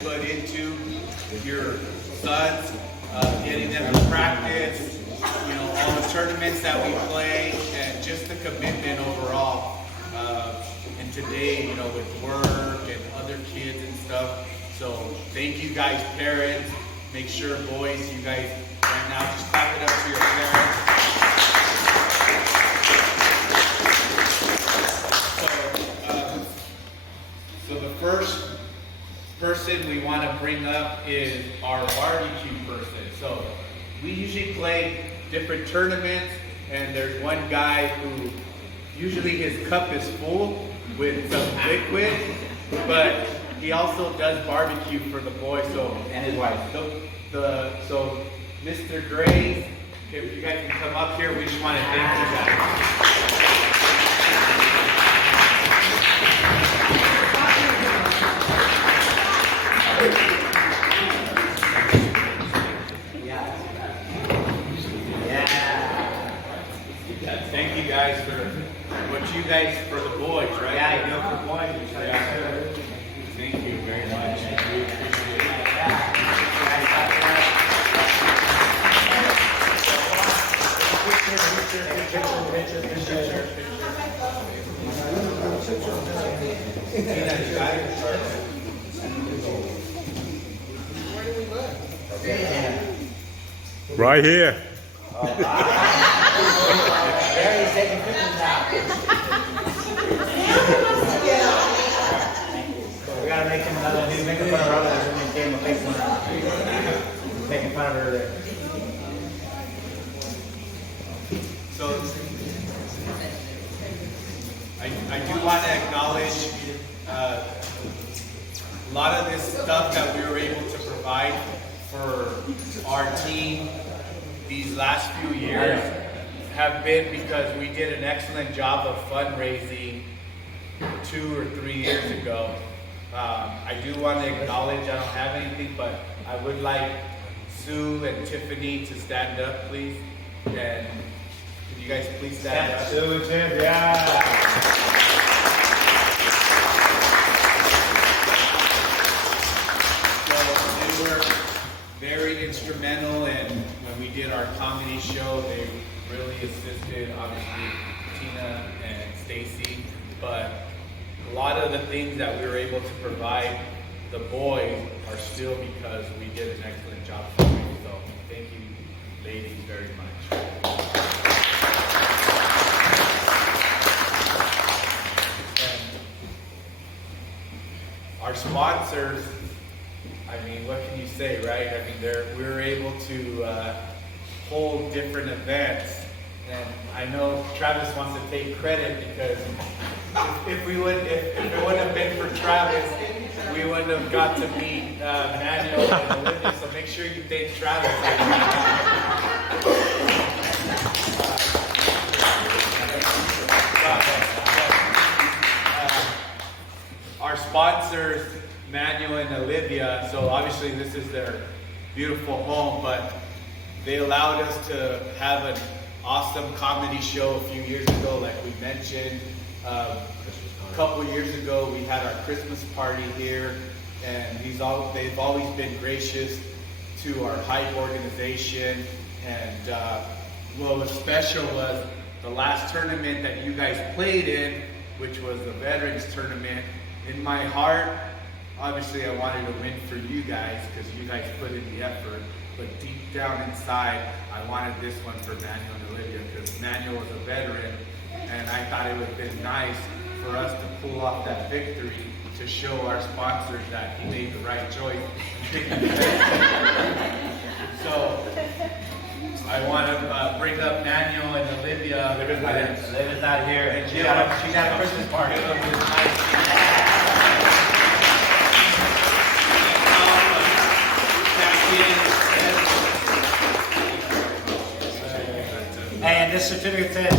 put into your sons, getting them to practice, all the tournaments that we play, and just the commitment overall. And today, with work and other kids and stuff. So thank you guys, parents. Make sure, boys, you guys right now just clap it up to your parents. So the first person we want to bring up is our barbecue person. So we usually play different tournaments, and there's one guy who usually his cup is full with some liquid, but he also does barbecue for the boys. So And his wife. So Mr. Gray, if you guys can come up here, we just want to thank you guys. Thank you guys for what you guys for the boys, right? Yeah, you know, for boys. Yeah. Thank you very much. We appreciate Right here. Gary's taking pictures now. We gotta make him another. He's making fun of her. There's a game of Facebook. Making fun of her there. So I do want to acknowledge a lot of this stuff that we were able to provide for our team these last few years have been because we did an excellent job of fundraising 2 or 3 years ago. I do want to acknowledge, I don't have anything, but I would like Sue and Tiffany to stand up, please. And can you guys please stand up? Sue and Tiff, yeah. So they were very instrumental, and when we did our comedy show, they really assisted, obviously, Tina and Stacy. But a lot of the things that we were able to provide the boys are still because we did an excellent job for you. So thank you, ladies, very much. And our sponsors, I mean, what can you say, right? I mean, we were able to hold different events, and I know Travis wants to take credit because if it wouldn't have been for Travis, we wouldn't have got to meet Manuel and Olivia. So make sure you thank Travis. Our sponsors, Manuel and Olivia, so obviously this is their beautiful home, but they allowed us to have an awesome comedy show a few years ago, like we mentioned. A couple years ago, we had our Christmas party here, and they've always been gracious to our hype organization. And what was special was the last tournament that you guys played in, which was the Veterans Tournament. In my heart, obviously I wanted to win for you guys because you guys put in the effort, but deep down inside, I wanted this one for Manuel and Olivia because Manuel was a veteran, and I thought it would have been nice for us to pull off that victory to show our sponsors that he made the right choice. So I want to bring up Manuel and Olivia. Olivia's not here, and she got a Christmas party. And this certificate says,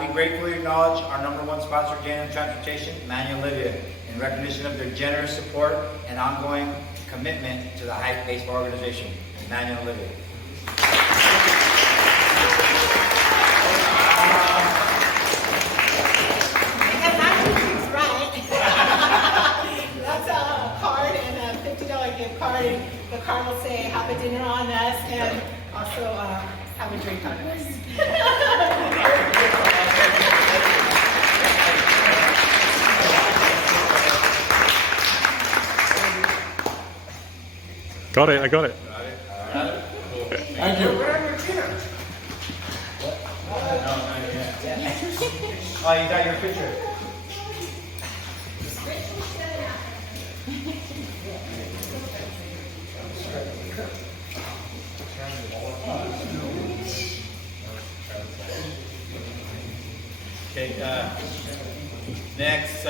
we gratefully acknowledge our #1 sponsor, J&M Transportation, Manuel and Olivia, in recognition of their generous support and ongoing commitment to the Hype Baseball Organization. Manuel and Olivia. That's a card and a $50 gift card, and the card will say, have a dinner on us, and also have a drink on us. Got it, I got it. Thank you. Oh, you got your picture. Okay, next, I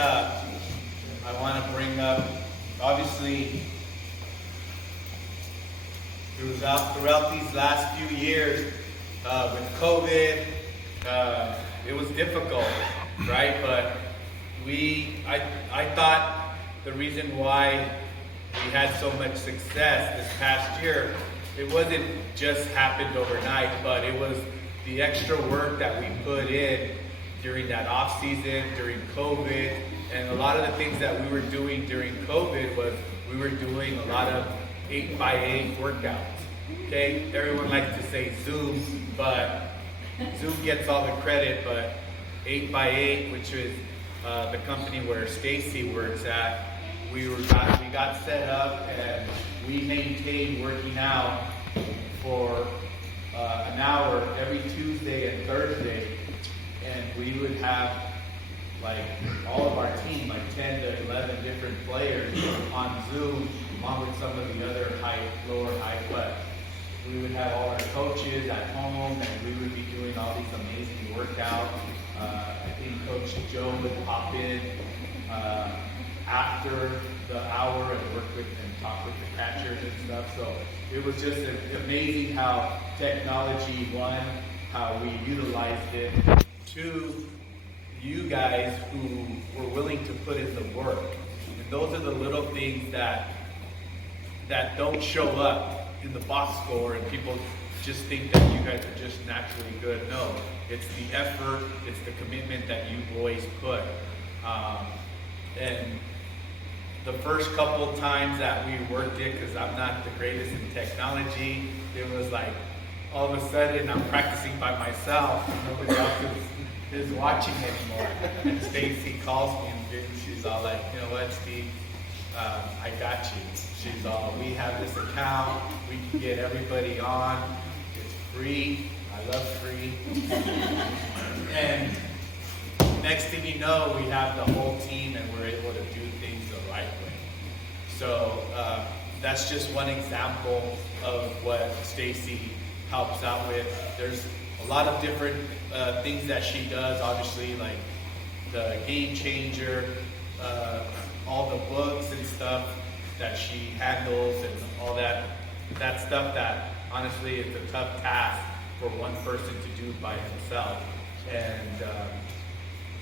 want to bring up, obviously, throughout these last few years, with COVID, it was difficult, right? But I thought the reason why we had so much success this past year, it wasn't just happened overnight, but it was the extra work that we put in during that off season, during COVID, and a lot of the things that we were doing during COVID was we were doing a lot of 8x8 workouts. Okay, everyone likes to say Zoom, but Zoom gets all the credit, but 8x8, which is the company where Stacy works at, we got set up and we maintained working out for an hour every Tuesday and Thursday, and we would have like all of our team, like 10 to 11 different players on Zoom, along with some of the other lower height, but we would have all our coaches at home, and we would be doing all these amazing workouts. I think Coach Joe would pop in after the hour and work with and talk with the catchers and stuff. So it was just amazing how technology, one, how we utilized it, two, you guys who were willing to put in the work. And those are the little things that don't show up in the box score, and people just think that you guys are just naturally good. No, it's the effort, it's the commitment that you boys put. And the first couple times that we worked it, because I'm not the greatest in technology, it was like all of a sudden I'm practicing by myself, nobody else is watching anymore. And Stacy calls me and she's all like, you know what, Steve, I got you. She's all, we have this account, we can get everybody on, it's free, I love free. And next thing you know, we have the whole team and we're able to do things the right way. So that's just one example of what Stacy helps out with. There's a lot of different things that she does, obviously, like the Game Changer, all the books and stuff that she handles, and all that stuff that honestly is a tough task for one person to do by himself. And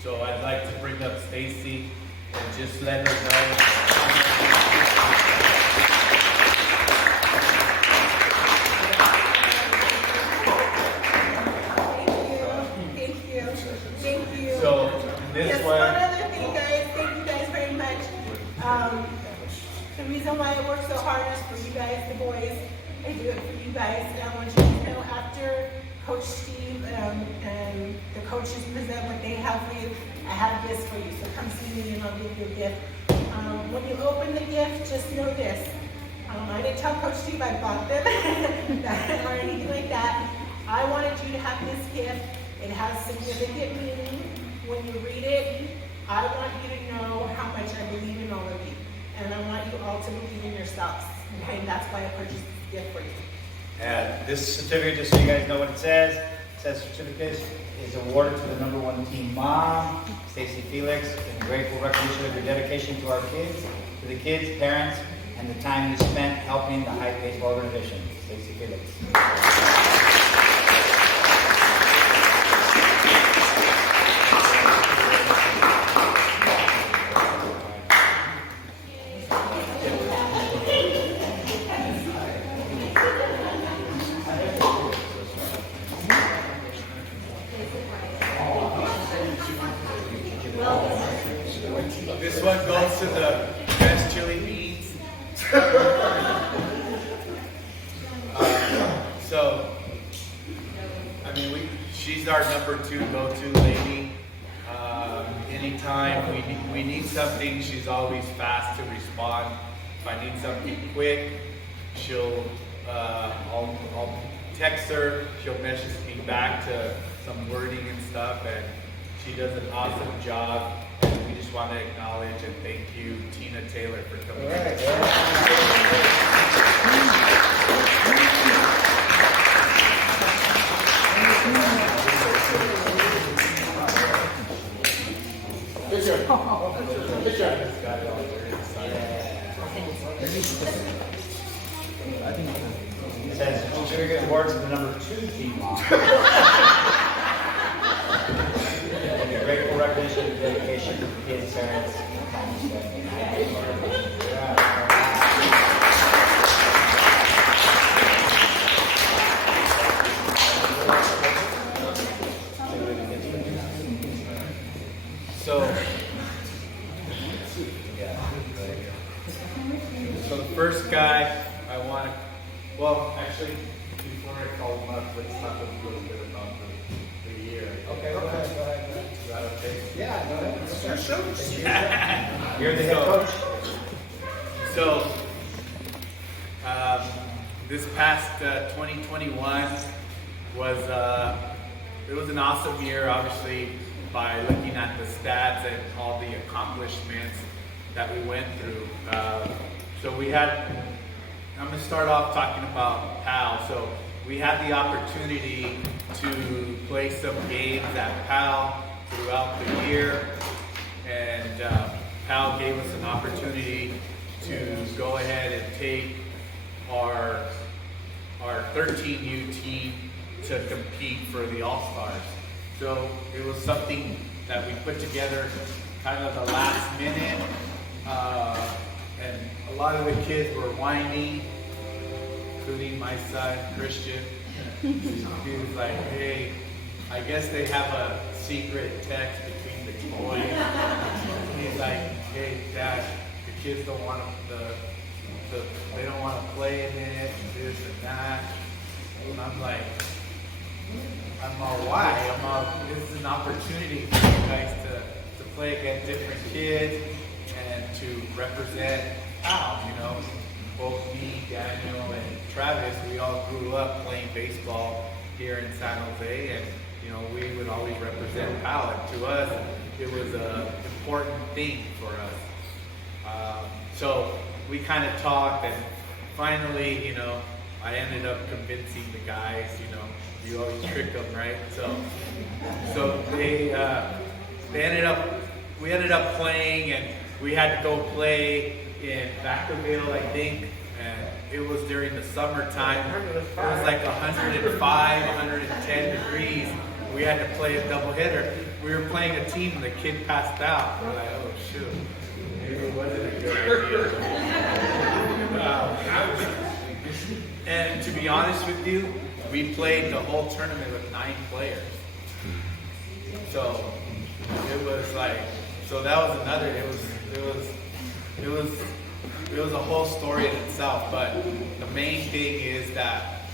so I'd like to bring up Stacy and just let her know. Thank you. So this Just one. one other thing, guys. Thank you guys very much. The reason why I work so hard is for you guys, the boys. I do it for you guys. And I want you to know, after Coach Steve and the coaches present what they have for you, I have gifts for you. So come see me and I'll give you a gift. When you open the gift, just know this. I didn't tell Coach Steve I bought them or anything like that. I wanted you to have this gift. It has significant meaning. When you read it, I want you to know how much I believe in all of you. And I want you all to believe in yourselves. Okay, and that's why I purchased this gift for you. And this certificate, just so you guys know what it says certificate is awarded to the #1 team mom, Stacy Felix, in grateful recognition of your dedication to our kids, to the kids, parents, and the time you spent helping the Hype Baseball organization. Stacy Felix. This one goes to the best chili beans. she's our number 2 go-to lady. Anytime we need something, she's always fast to respond. If I need something quick, I'll text her, she'll message me back to some wording and stuff, and she does an awesome job. And we just want to acknowledge and thank you, Tina Taylor, for coming. It says certificate awards to the number 2 team mom. And a grateful recognition and dedication to kids, parents, and families. So the first guy I want to, well, actually, before I call him up, let's talk a little bit about the year. Okay, go ahead. Is that okay? Yeah, go ahead. It's your show. You're the head coach. So, this past 2021 was it was an awesome year, obviously, by looking at the stats and all the accomplishments that we went through. So we had, I'm going to start off talking about PAL. So we had the opportunity to play some games at PAL throughout the year, and PAL gave us an opportunity to go ahead and take our 13U team to compete for the All-Stars. So it was something that we put together kind of the last minute, and a lot of the kids were whining, including my son, Christian. He was like, hey, I guess they have a secret text between the boys. He's like, hey, Dad, the kids don't want they don't want to play in it, and this and that. And I'm like, why? This is an opportunity for you guys to play against different kids and to represent PAL, you know. Both me, Daniel, and Travis, we all grew up playing baseball here in San Jose, and you know, we would always represent PAL, and to us, it was an important thing for us. So we kind of talked, and finally, you know, I ended up convincing the guys, you know, you always trick them, right? So we ended up playing, and we had to go play in Vacaville, I think, and it was during the summertime. It was like 105, 110 degrees. We had to play a doubleheader. We were playing a team, and the kid passed out. We're like, oh shoot, maybe it wasn't a good idea. And to be honest with you, we played the whole tournament with 9 players. So it was like, so that was another. It was a whole story in itself. But the main thing is that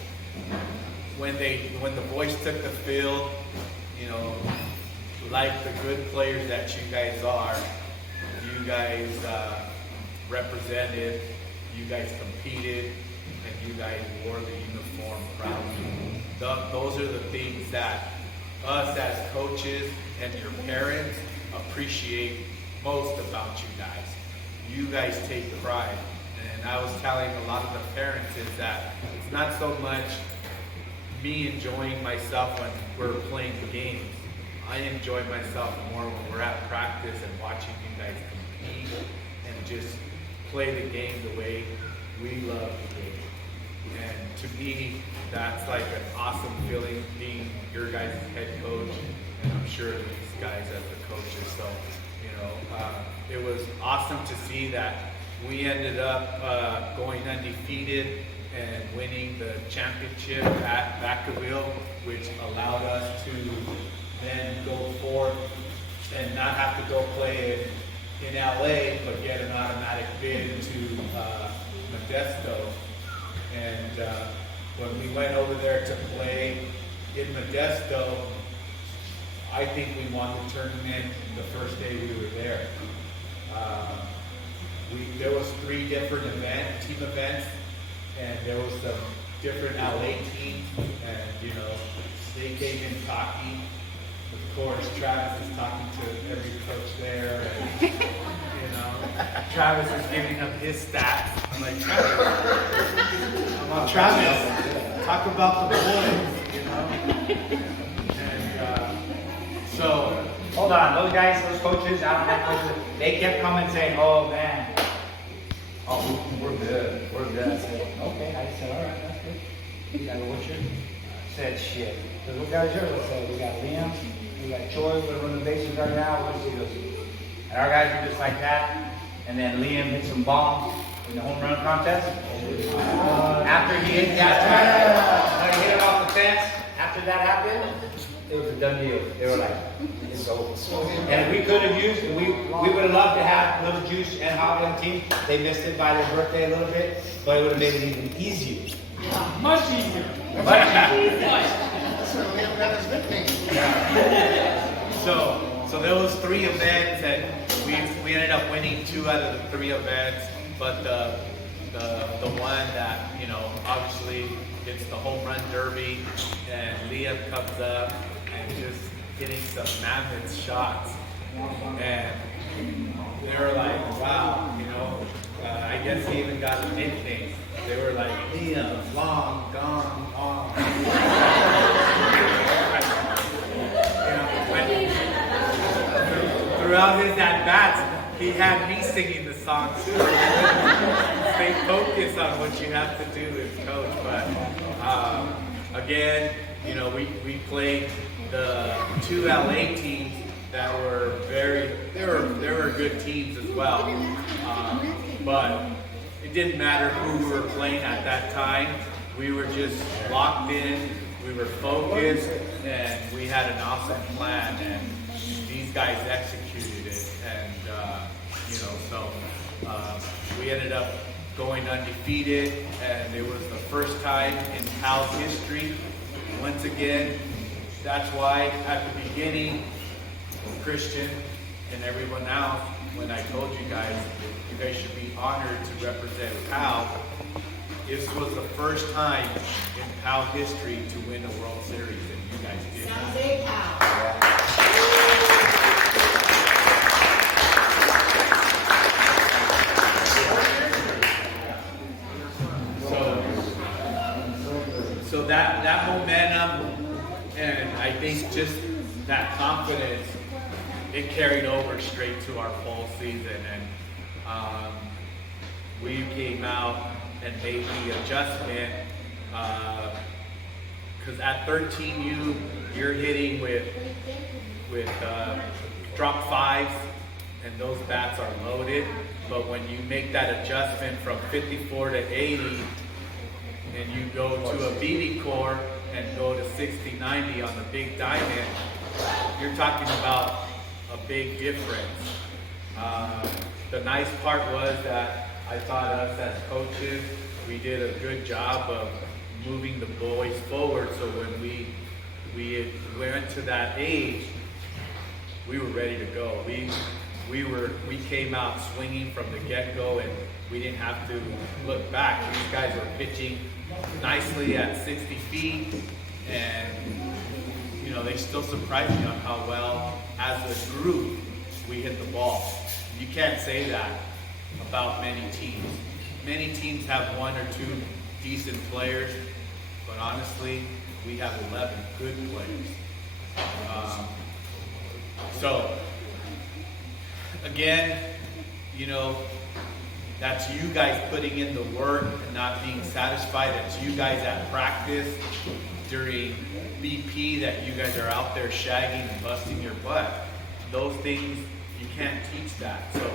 when the boys took the field, you know, like the good players that you guys are, you guys represented, you guys competed, and you guys wore the uniform proudly. Those are the things that us as coaches and your parents appreciate most about you guys. You guys take pride. And I was telling a lot of the parents is that it's not so much me enjoying myself when we're playing the games. I enjoy myself more when we're at practice and watching you guys compete and just play the game the way we love the game. And to me, that's like an awesome feeling being your guys' head coach, and I'm sure these guys as the coaches. So, you know, it was awesome to see that we ended up going undefeated and winning the championship at Vacaville, which allowed us to then go forth and not have to go play in LA, but get an automatic bid to Modesto. And when we went over there to play in Modesto, I think we won the tournament the first day we were there. There was 3 different team events, and there was some different LA teams, and you know, they came in talking. Of course, Travis is talking to every coach there, and you know, Travis is giving up his stats. I'm like, Travis, talk about the boys, you know. And so, Hold on, those guys, those coaches, I don't know, coaches, they kept coming saying, oh man, oh, we're good, we're good. I said, okay, I said, all right, that's good. You got a watcher? I said, shit. So what guys are, let's say, we got Liam, we got Troy, we're running the bases right now, let's see those. And our guys are just like that, and then Liam hit some bombs in the home run contest. After he hit that, he hit it off the fence, after that happened, it was a done deal. They were like, it's over. And we could have used, we would have loved to have Little Juice and Hobby on the team. They missed it by their birthday a little bit, but it would have made it even easier. Yeah, much easier. Much easier. That's what Liam got his nickname. So there was 3 events, and we ended up winning 2 out of the 3 events. But the one that, you know, obviously it's the home run derby, and Liam comes up and just hitting some mammoth shots, and they were like, wow, you know, I guess he even got a nickname. They were like, Liam, long gone, long. Throughout his at-bats, he had me singing the song too. Stay focused on what you have to do as coach. But again, you know, we played the 2 LA teams that were they were good teams as well. But it didn't matter who we were playing at that time. We were just locked in, we were focused, and we had an awesome plan, and these guys executed it. And you know, so we ended up going undefeated, and it was the first time in Cal's history. Once again, that's why at the beginning, Christian and everyone else, when I told you guys should be honored to represent Cal, this was the first time in Cal history to win a World Series, and you guys did. Someday, Cal. So that momentum, and I think just that confidence, it carried over straight to our fall season, and we came out and made the adjustment because at 13U you're hitting with drop 5s, and those bats are loaded. But when you make that adjustment from 54 to 80, and you go to a BB core and go to 60-90 on the big diamond, you're talking about a big difference. The nice part was that I thought us as coaches, we did a good job of moving the boys forward, so when we went to that age, we were ready to go. We came out swinging from the get-go, and we didn't have to look back. These guys were pitching nicely at 60 feet, and you know, they still surprised me on how well, as a group, we hit the ball. You can't say that about many teams. Many teams have 1 or 2 decent players, but honestly, we have 11 good players. So, again, you know, that's you guys putting in the work and not being satisfied. That's you guys at practice during BP that you guys are out there shagging and busting your butt. Those things, you can't teach that. So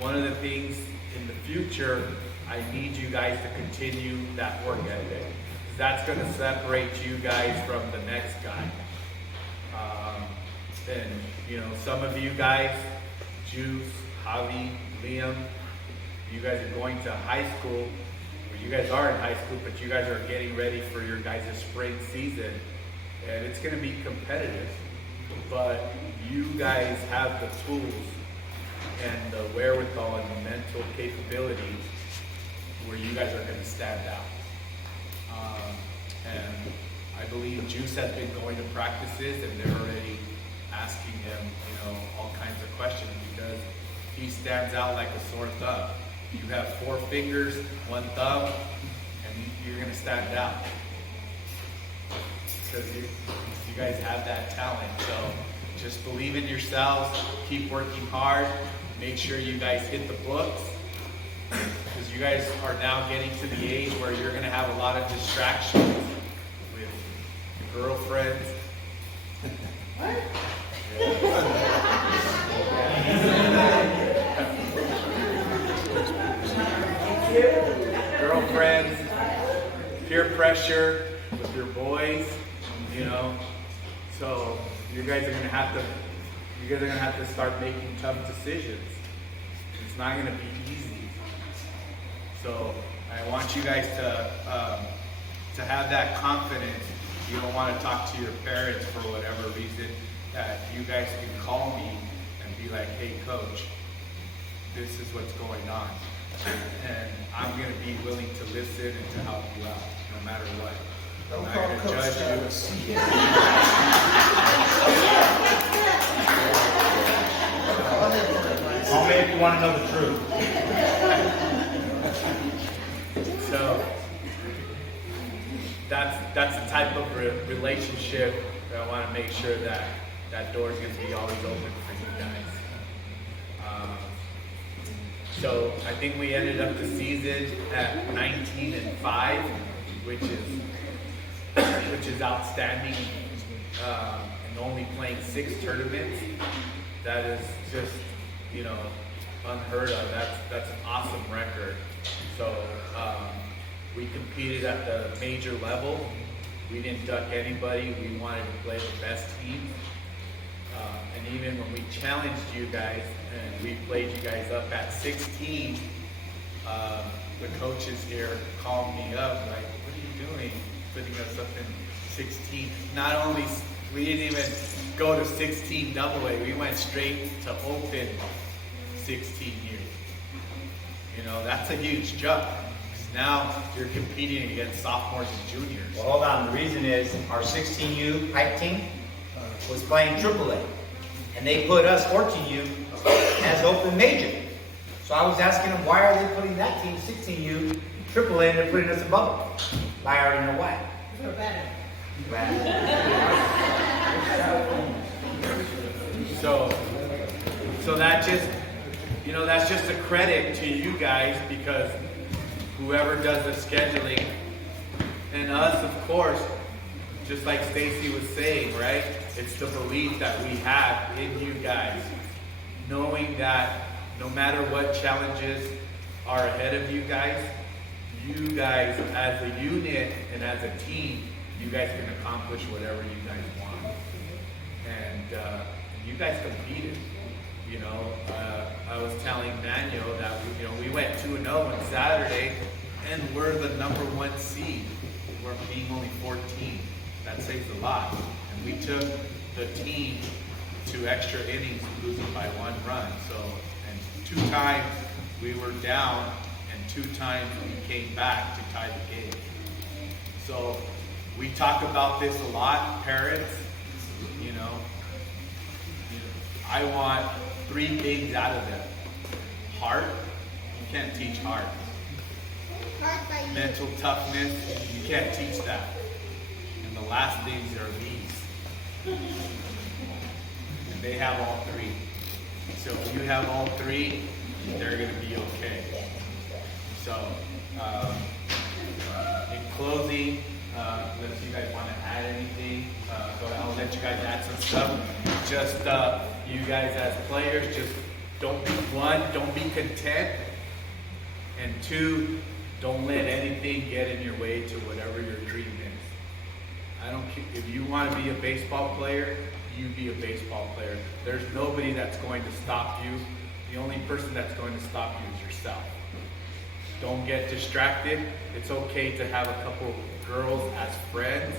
one of the things in the future, I need you guys to continue that work ethic. That's going to separate you guys from the next guy. And you know, some of you guys, Juice, Javi, Liam, you guys are going to high school, or you guys are in high school, but you guys are getting ready for your guys' spring season, and it's going to be competitive. but you guys have the tools and the wherewithal and the mental capabilities where you guys are going to stand out. And I believe Juice has been going to practices, and they're already asking him, all kinds of questions, because he stands out like a sore thumb. You have 4 fingers, 1 thumb, and you're going to stand out because you guys have that talent. So just believe in yourselves, keep working hard, make sure you guys hit the books, because you guys are now getting to the age where you're going to have a lot of distractions with your girlfriends. Girlfriends, peer pressure with your boys, so you guys are gonna have to start making tough decisions. It's not gonna be easy. So I want you guys to have that confidence. You don't want to talk to your parents for whatever reason, that you guys can call me and be like, hey coach, this is what's going on. And I'm going to be willing to listen and to help you out, no matter what. I'm not going to judge you. Only if you want to know the truth. So that's the type of relationship that I want to make sure that door is going to be always open for you guys. So I think we ended up the season at 19-5, which is outstanding, and only playing 6 tournaments. That is just unheard of. That's an awesome record. So we competed at the major level. We didn't duck anybody. We wanted to play the best team. And even when we challenged you guys and we played you guys up at 16, the coaches here called me up like, what are you doing putting us up in 16? Not only, we didn't even go to 16 double A, we went straight to open 16 years. That's a huge jump. Now you're competing against sophomores and juniors. Well, hold on. The reason is our 16U hype team was playing AAA, and they put us 14U as open major. So I was asking them, why are they putting that team 16U AAA and they're putting us above them? I already know why. We're better. So that just, that's just a credit to you guys, because whoever does the scheduling, and us, of course, just like Stacy was saying, right? It's the belief that we have in you guys, knowing that no matter what challenges are ahead of you guys as a unit and as a team, you guys can accomplish whatever you guys want. And you guys competed. I was telling Manuel that we went 2-0 on Saturday, and we're the number 1 seed. We're being only 14. That says a lot. And we took the team to extra innings, losing by 1 run. So, and 2 times we were down, and 2 times we came back to tie the game. So we talk about this a lot, parents. I want 3 things out of them. Heart, you can't teach heart. Mental toughness, you can't teach that. And the last things are these. And they have all 3. So if you have all 3, they're going to be okay. So, in closing, unless you guys want to add anything, I'll let you guys add some stuff. Just you guys as players, just don't be content, and 2, don't let anything get in your way to whatever your dream is. I don't care if you want to be a baseball player, you be a baseball player. There's nobody that's going to stop you. The only person that's going to stop you is yourself. Don't get distracted. It's okay to have a couple girls as friends,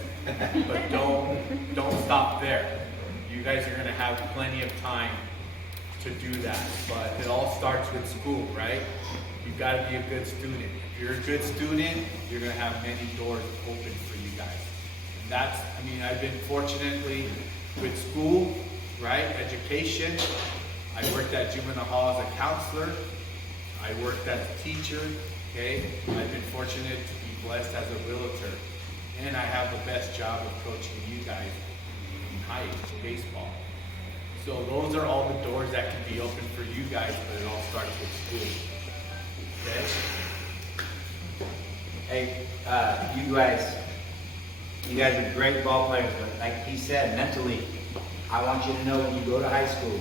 but don't stop there. you guys are gonna have plenty of time to do that. But it all starts with school, right? You've gotta be a good student. If you're a good student, you're gonna have many doors open for you guys. And that's, I mean, I've been fortunately with school, right? Education. I worked at juvenile hall as a counselor. I worked as a teacher, okay? I've been fortunate to be blessed as a realtor. And I have the best job of coaching you guys in high baseball. So those are all the doors that can be open for you guys, but it all starts with school. Okay? Hey, you guys are great ball players, but like he said, mentally, I want you to know when you go to high school,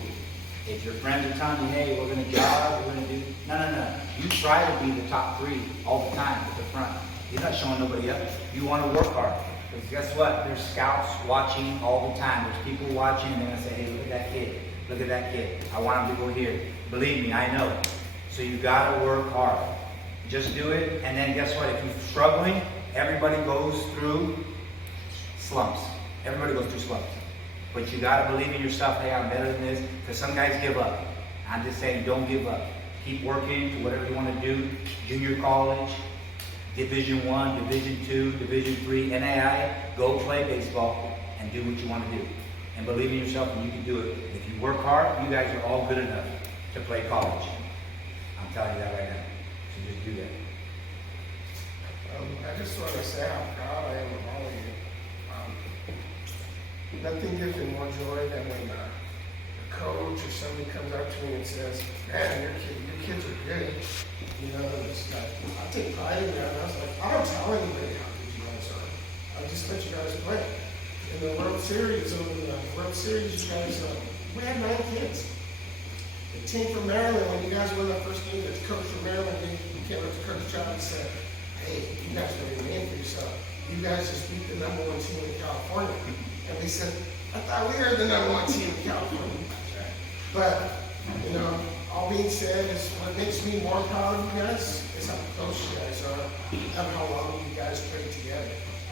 if your friends are telling you, hey, we're gonna jog, we're gonna do, no. You try to be the top 3 all the time at the front. You're not showing nobody up. You wanna work hard. Because guess what? There's scouts watching all the time. There's people watching and they're gonna say, hey, look at that kid. Look at that kid. I want him to go here. Believe me, I know. So you gotta work hard. Just do it, and then guess what? If you're struggling, everybody goes through slumps. Everybody goes through slumps. But you gotta believe in yourself. Hey, I'm better than this. Because some guys give up. I'm just saying, don't give up. Keep working to whatever you want to do. Junior college, Division I, Division II, Division III, NAI. Go play baseball and do what you want to do. And believe in yourself, and you can do it. If you work hard, you guys are all good enough to play college. I'm telling you that right now. So just do that. I just want to say how proud I am of all of you. Nothing gives me more joy than when a coach or somebody comes up to me and says, man, your kids are good. You know, it's like, I take pride in that. And I was like, I don't tell anybody how good you guys are. I just let you guys play. In the World Series, you guys, we had 9 kids. The team from Maryland, when you guys won that first game, the coach from Maryland, he came up to Coach John and said, hey, you guys made a name for yourself. You guys just beat the #1 team in California. And we said, I thought we were the #1 team in California. But, you know, all being said, is what makes me more proud of you guys is how close you guys are and how long you guys played together.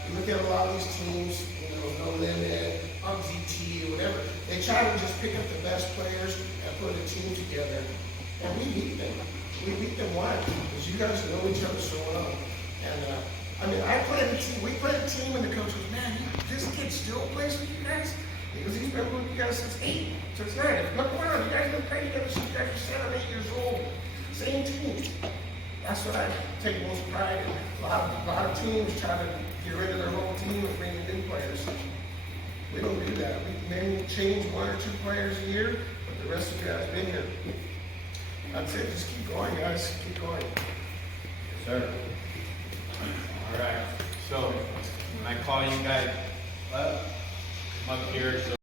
You look at a lot of these teams, you know, No Limit, ZT, or whatever, they try to just pick up the best players and put a team together. And we beat them. We beat them why? Because you guys know each other so well. And, I mean, we played a team and the coach goes, man, this kid still plays with you guys? Because he's been with you guys since 8. So it's 9. Look around, you guys don't play together since you guys are 7, 8 years old. Same team. That's what I take most pride in. A lot of teams try to get rid of their whole team and bring in new players. We don't do that. We maybe change 1 or 2 players a year, but the rest of you guys have been here. That's it. Just keep going, guys. Keep going. Yes, sir. All right. So when I call you guys up, come up here. So